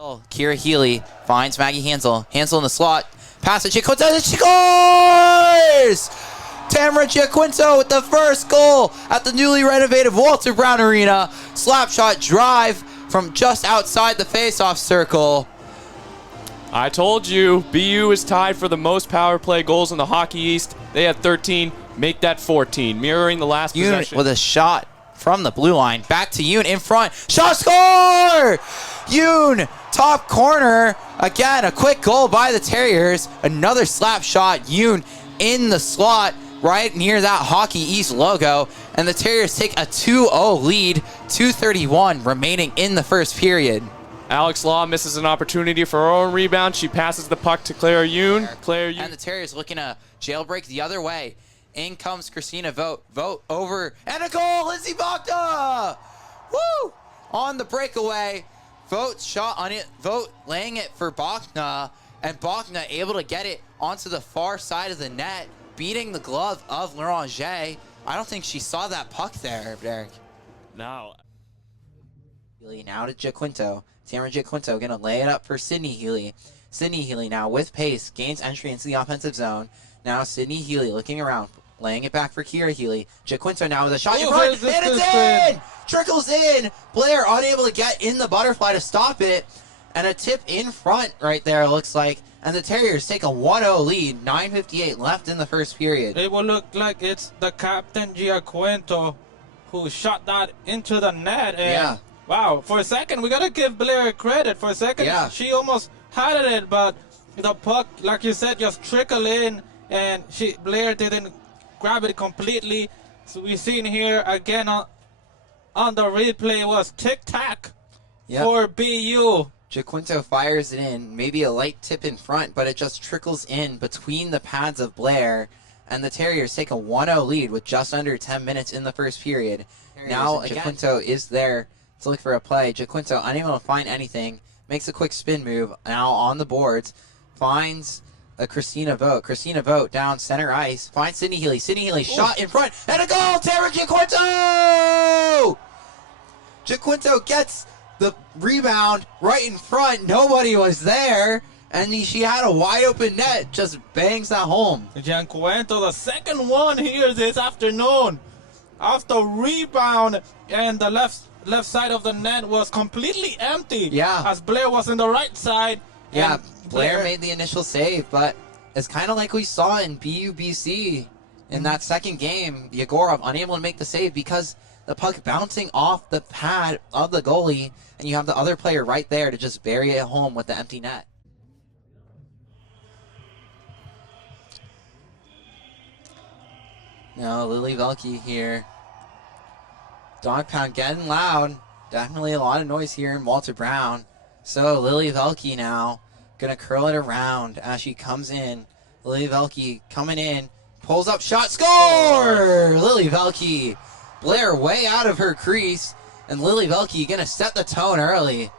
Kira Healy finds Maggie Hansel. Hansel in the slot. Pass to Giaquinto. She scores! Tamara Giaquinto with the first goal at the newly renovated Walter Brown Arena. Slap shot drive from just outside the face-off circle. I told you, BU is tied for the most power play goals in the Hockey East. They had 13. Make that 14, mirroring the last possession. With a shot from the blue line. Back to Yoon in front. Shot score! Yoon, top corner. Again, a quick goal by the Terriers. Another slap shot. Yoon in the slot right near that Hockey East logo. And the Terriers take a 2-0 lead. 2:31 remaining in the first period. Alex Law misses an opportunity for her own rebound. She passes the puck to Claire Yoon. And the Terriers looking to jailbreak the other way. In comes Christina Vogt. Vogt over. And a goal! Lindsay Bogda! Woo! On the breakaway. Vogt shot on it. Vogt laying it for Bogda. And Bogda able to get it onto the far side of the net, beating the glove of L'Oranger. I don't think she saw that puck there, Derek. Now to Giaquinto. Tamara Giaquinto gonna lay it up for Sydney Healy. Sydney Healy now with pace gains entry into the offensive zone. Now Sydney Healy looking around, laying it back for Kira Healy. Giaquinto now with a shot in front, and it's in! Trickles in! Blair unable to get in the butterfly to stop it. And a tip in front right there, looks like. And the Terriers take a 1-0 lead. 9:58 left in the first period. It will look like it's the captain Giaquinto who shot that into the net. And yeah. Wow, for a second, we got to give Blair credit. For a second, yeah. She almost had it, but the puck, like you said, just trickled in, and Blair didn't grab it completely. So we've seen here again on the replay was tic-tac for BU. Giaquinto fires it in, maybe a light tip in front, but it just trickles in between the pads of Blair, and the Terriers take a 1-0 lead with just under 10 minutes in the first period. Now Giaquinto is there to look for a play. Giaquinto unable to find anything, makes a quick spin move, now on the boards, finds a Christina Vogt. Christina Vogt down center ice, finds Sydney Healy. Sydney Healy shot in front, and a goal! Tamara Giaquinto! Giaquinto gets the rebound right in front. Nobody was there, and she had a wide open net, just bangs that home. Giaquinto, the second one here this afternoon. After rebound, and the left side of the net was completely empty. Yeah. As Blair was in the right side. Yeah, Blair made the initial save, but it's kind of like we saw in BUBC in that second game. Yegorov unable to make the save because the puck bouncing off the pad of the goalie, and you have the other player right there to just bury it home with the empty net. Now Lily Velke here. Dog pound getting loud. Definitely a lot of noise here in Walter Brown. So Lily Velke now gonna curl it around as she comes in. Lily Velke coming in, pulls up, shot, score! Lily Velke. Blair way out of her crease, and Lily Velke gonna set the tone early.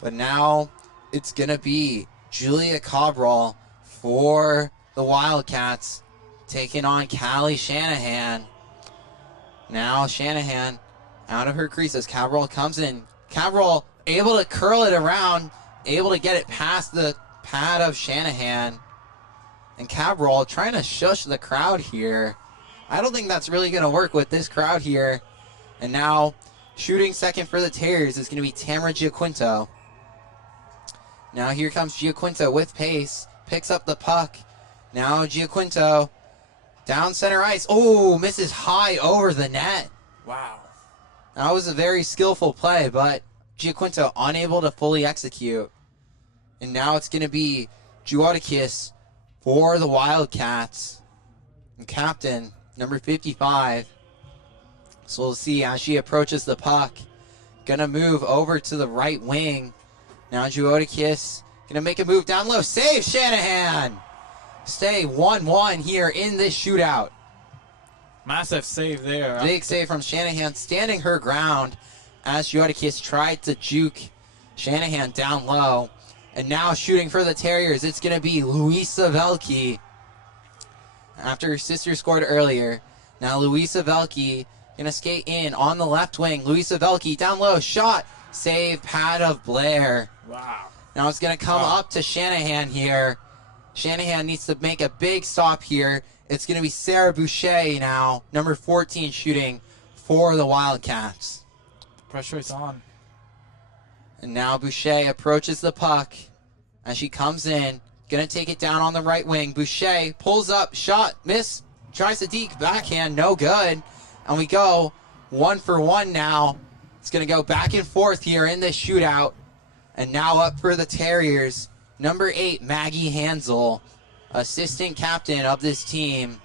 But now it's gonna be Julia Cabral for the Wildcats taking on Callie Shanahan. Now Shanahan out of her crease as Cabral comes in. Cabral able to curl it around, able to get it past the pad of Shanahan. And Cabral trying to shush the crowd here. I don't think that's really going to work with this crowd here. And now shooting second for the Terriers is going to be Tamara Giaquinto. Now here comes Giaquinto with pace, picks up the puck. Now Giaquinto down center ice. Oh, misses high over the net. Wow. That was a very skillful play, but Giaquinto unable to fully execute. And now it's going to be Juodikis for the Wildcats. And captain, number 55. So we'll see as she approaches the puck. Going to move over to the right wing. Now Juodikis going to make a move down low. Save Shanahan! Stay 1-1 here in this shootout. Massive save there. Big save from Shanahan, standing her ground as Juodikis tried to juke Shanahan down low. And now shooting for the Terriers, it's going to be Luisa Velke. After her sister scored earlier, now Luisa Velke going to skate in on the left wing. Luisa Velke down low, shot, save pad of Blair. Wow. Now it's going to come up to Shanahan here. Shanahan needs to make a big stop here. It's going to be Sarah Boucher now, number 14, shooting for the Wildcats. Pressure is on. And now Boucher approaches the puck as she comes in. Going to take it down on the right wing. Boucher pulls up, shot, miss, tries to deke, backhand, no good. And we go 1-for-1 now. It's going to go back and forth here in this shootout. And now up for the Terriers, number 8, Maggie Hansel, assistant captain of this team.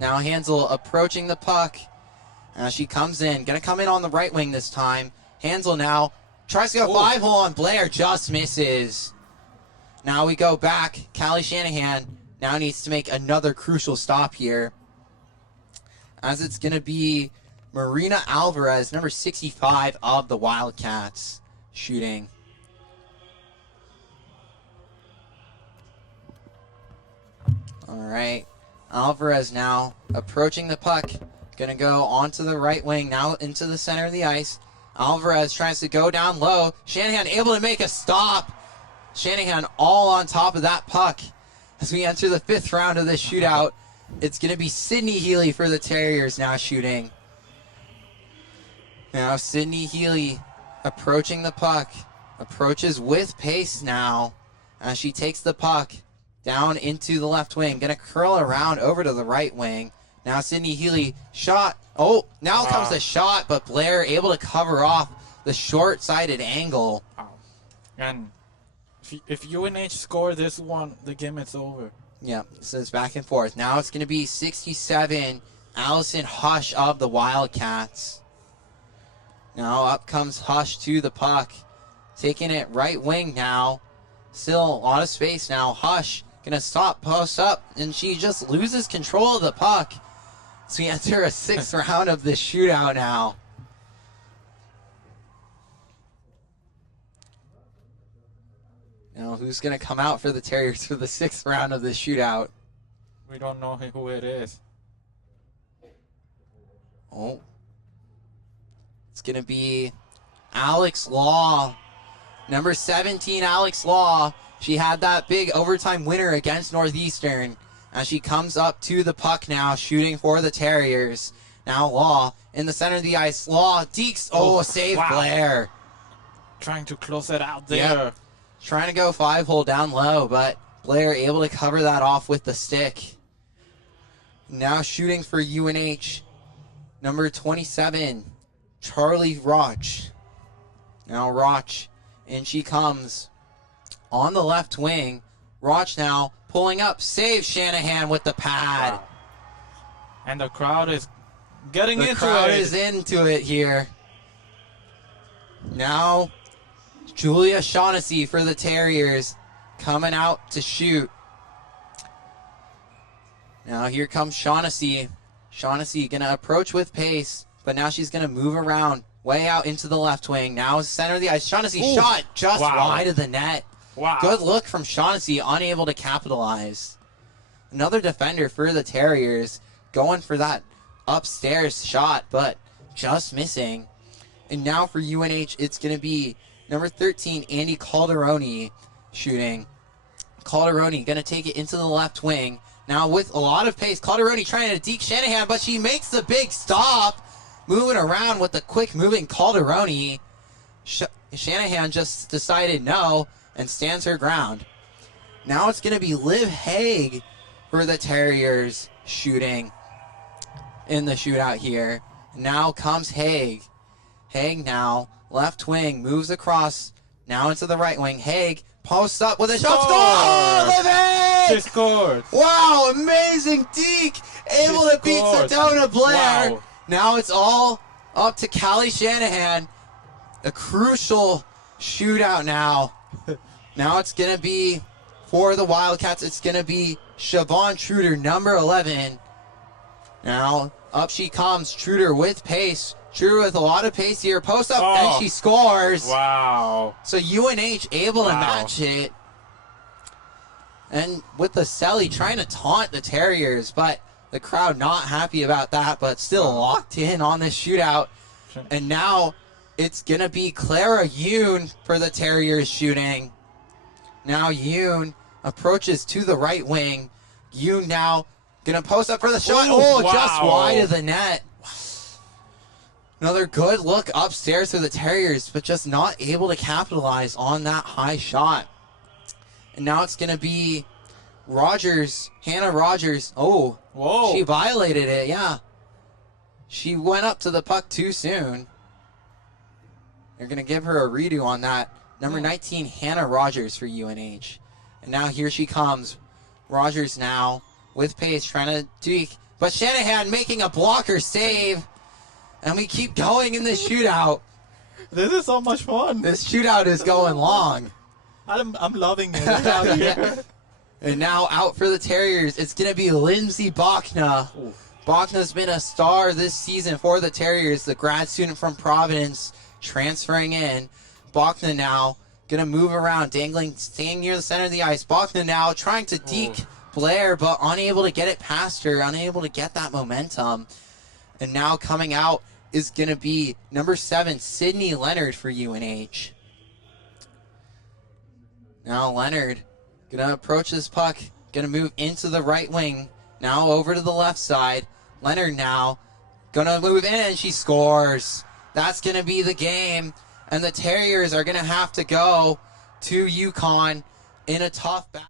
Now Hansel approaching the puck as she comes in. Going to come in on the right wing this time. Hansel now tries to go 5-hole on Blair, just misses. Now we go back. Callie Shanahan now needs to make another crucial stop here, as it's going to be Marina Alvarez, number 65 of the Wildcats, shooting. All right. Alvarez now approaching the puck. Going to go onto the right wing, now into the center of the ice. Alvarez tries to go down low. Shanahan able to make a stop. Shanahan all on top of that puck. As we enter the 5th round of this shootout, it's going to be Sydney Healy for the Terriers now shooting. Now Sydney Healy approaching the puck. Approaches with pace now as she takes the puck down into the left wing. Going to curl around over to the right wing. Now Sydney Healy shot. Oh, now comes the shot, but Blair able to cover off the short-sided angle. And if UNH score this one, the game is over. Yeah, so it's back and forth. Now it's going to be 67, Allison Hush of the Wildcats. Now up comes Hush to the puck. Taking it right wing now. Still a lot of space now. Hush going to stop, post up, and she just loses control of the puck. So we enter a 6th round of this shootout now. Now, who's going to come out for the Terriers for the 6th round of this shootout? We don't know who it is. Oh. It's going to be Alex Law. Number 17, Alex Law. She had that big overtime winner against Northeastern. As she comes up to the puck now, shooting for the Terriers. Now Law in the center of the ice. Law dekes. Oh, save Blair. Trying to close it out there. Yep. Trying to go 5-hole down low, but Blair able to cover that off with the stick. Now shooting for UNH, number 27, Charlie Roch. Now Roch, and she comes on the left wing. Roch now pulling up, saves Shanahan with the pad. Wow. And the crowd is getting into it. The crowd is into it here. Now Julia Shaughnessy for the Terriers coming out to shoot. Now here comes Shaughnessy. Shaughnessy going to approach with pace, but now she's going to move around way out into the left wing. Now center of the ice. Shaughnessy shot just wide of the net. Wow. Good look from Shaughnessy, unable to capitalize. Another defender for the Terriers going for that upstairs shot, but just missing. And now for UNH, it's going to be number 13, Andy Calderoni shooting. Calderoni going to take it into the left wing. Now with a lot of pace, Calderoni trying to deke Shanahan, but she makes the big stop. Moving around with the quick moving Calderoni. Shanahan just decided no and stands her ground. Now it's going to be Liv Haig for the Terriers shooting in the shootout here. Now comes Haig. Haig now, left wing, moves across, now into the right wing. Haig posts up with a shot. Score! Liv Haig! She scored. Wow, amazing deke. Able to beat Sedona Blair. Wow. Now it's all up to Callie Shanahan. A crucial shootout now. Now it's going to be, for the Wildcats, it's going to be Siobhan Truder, number 11. Now, up she comes. Truder with pace. Truder with a lot of pace here. Post up, and she scores. Wow. So UNH able to match it. And with the Selly trying to taunt the Terriers, but the crowd not happy about that, but still locked in on this shootout. And now it's going to be Clara Yoon for the Terriers shooting. Now Yoon approaches to the right wing. Yoon now going to post up for the shot. Ooh, Just wow. wide of the net. Another good look upstairs for the Terriers, but just not able to capitalize on that high shot. And now it's going to be Rogers, Hannah Rogers. Oh, Whoa. she violated it, yeah. She went up to the puck too soon. They're going to give her a redo on that. Number 19, Hannah Rogers for UNH. And now here she comes. Rogers now with pace trying to tweak. But Shanahan making a blocker save. And we keep going in this shootout. This is so much fun. This shootout is going long. I'm loving it out here. Yeah. And now out for the Terriers, it's going to be Lindsay Bachna. Bachna's been a star this season for the Terriers, the grad student from Providence transferring in. Bachna now going to move around, dangling, staying near the center of the ice. Bachna now trying to deke Blair, but unable to get it past her, unable to get that momentum. And now coming out is going to be number 7, Sydney Leonard for UNH. Now Leonard going to approach this puck, going to move into the right wing, now over to the left side. Leonard now going to move in, and she scores. That's going to be the game, and the Terriers are going to have to go to UConn in a tough battle.